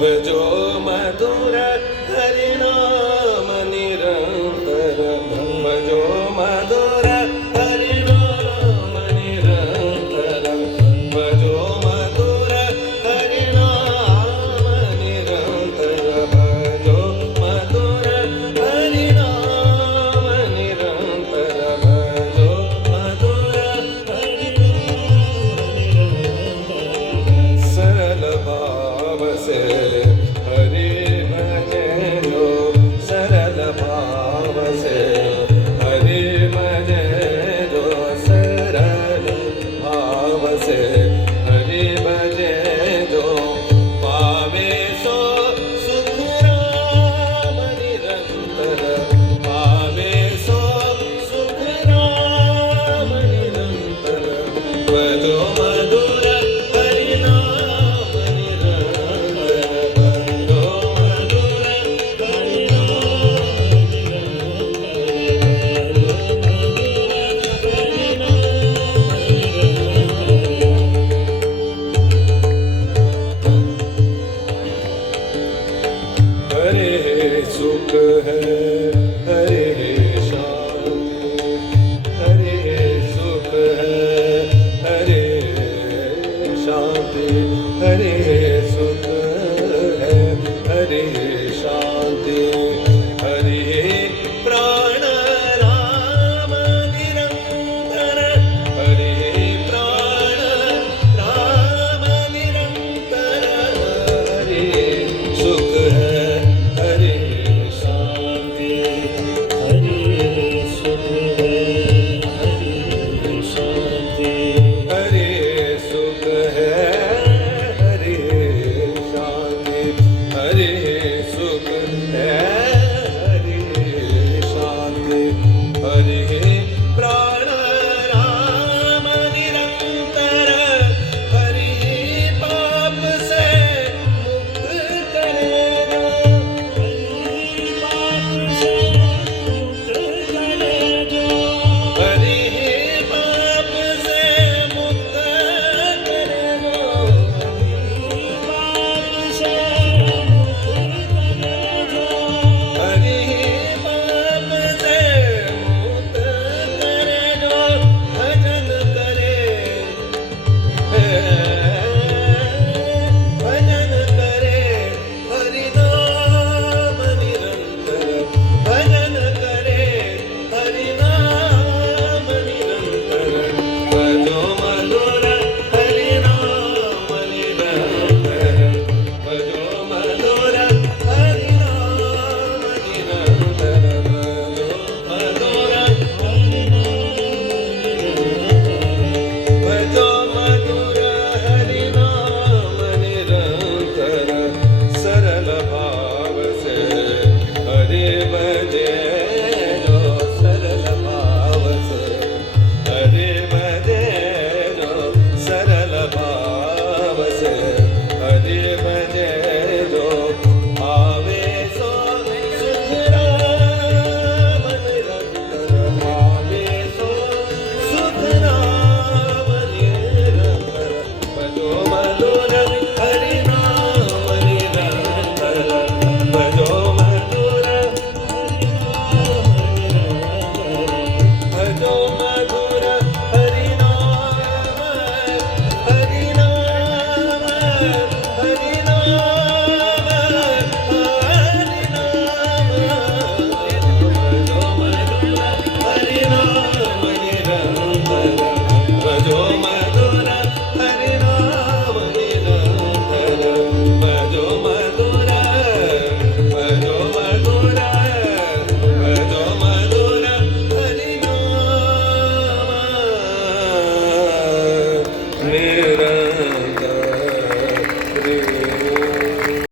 भजो मधुर हरिनाम निरंतर भजो मधुर हरिनाम निरंतर भजो मधुर हरिनाम निरंतर भजो मधुर हरिनाम निरंतर भजो मधुर हरिनाम निरंतर सरल भाव से हरि भजे जो सरल भाव से हरि भजे जो सरल भाव से हरि भजे जो पावे सो सुख राम निरंतर पावे सो सुख राम निरंतर भजो मधुर हरिनाम निरंतर भजो मधुर हरे सुख है